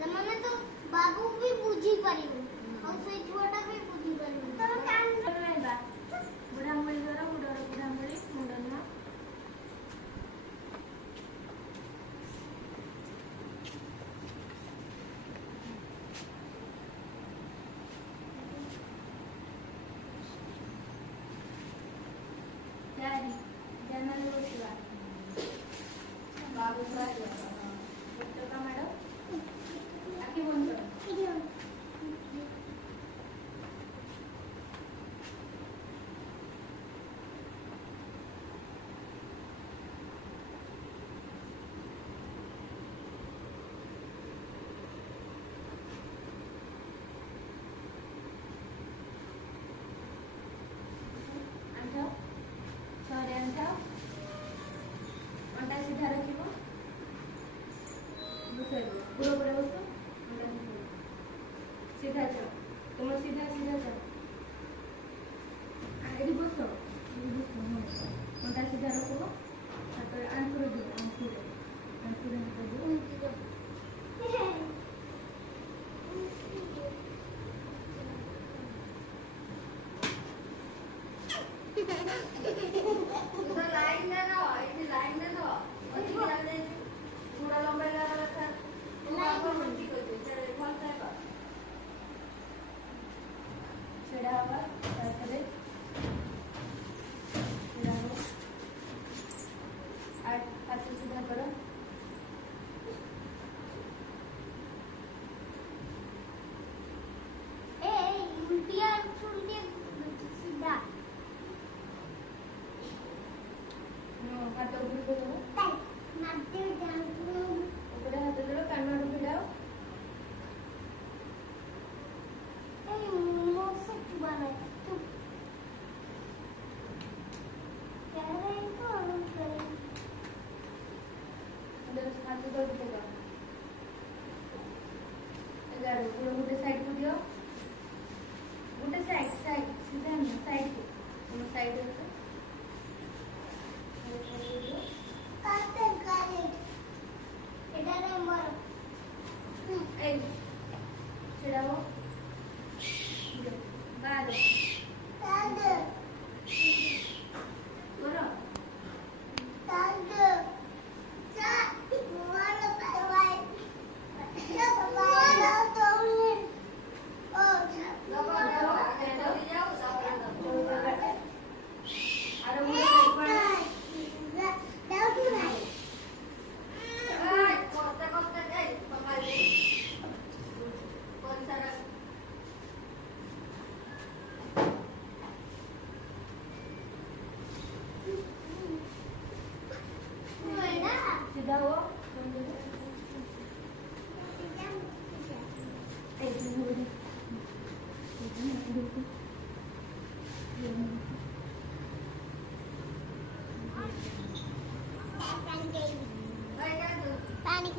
ସେମାନେ ତ ବାବୁ ବି ବୁଝି ପାରିବେ ଆଉ ସେଇ ଛୁଆଟା ବି ବୁଝି ପାରିବେ। ତମେ କାନ ରହିବା ବୁଢାମୁଳି ଧର ବୁଢାର ବୁଢାମୁଳି ମୁଣ୍ଡ ନୁହଁ। ଚାରି ଜନରେ ବସିବା ବାବୁ ପତାକା ମାଡ଼ ଆଖି ବନ୍ଦ କର। ଆଣ୍ଠ ଛଅରେ ଆଣ୍ଠ ଅଣ୍ଟା ସିଧା ରଖିବ ବସାଇବ ପୁରା ପୁରା ବସ ଅଣ୍ଟା ସିଧା ଯାଅ ତୁମ ସିଧା ସିଧା ଯାଅ ଏଠି ବସ ଅଣ୍ଟା ସିଧା ରଖିବ ତାପରେ ଆଣ୍ଠୁରେ ଯିବ ଆଣ୍ଠୁରେ ହାତ ଯିବ। ଛିଡ଼ା ହବା ତାପରେ ଛିଡ଼ା ହବ ହାତ ସିଧା କର ହାତ ଉପରକୁ ଦେବ ଉପରେ ହାତ ଦେବ କାନରୁ ଭିଡ଼ାଅ हाथ दौड़ के जाओ 11 पूरा गोटे साइड को दियो गोटे साइड साइड सीधा नहीं साइड को साइड है काटे काटे एटा रे मर ए छेड़ाओ बाद काट करो काट सीधा हो पानी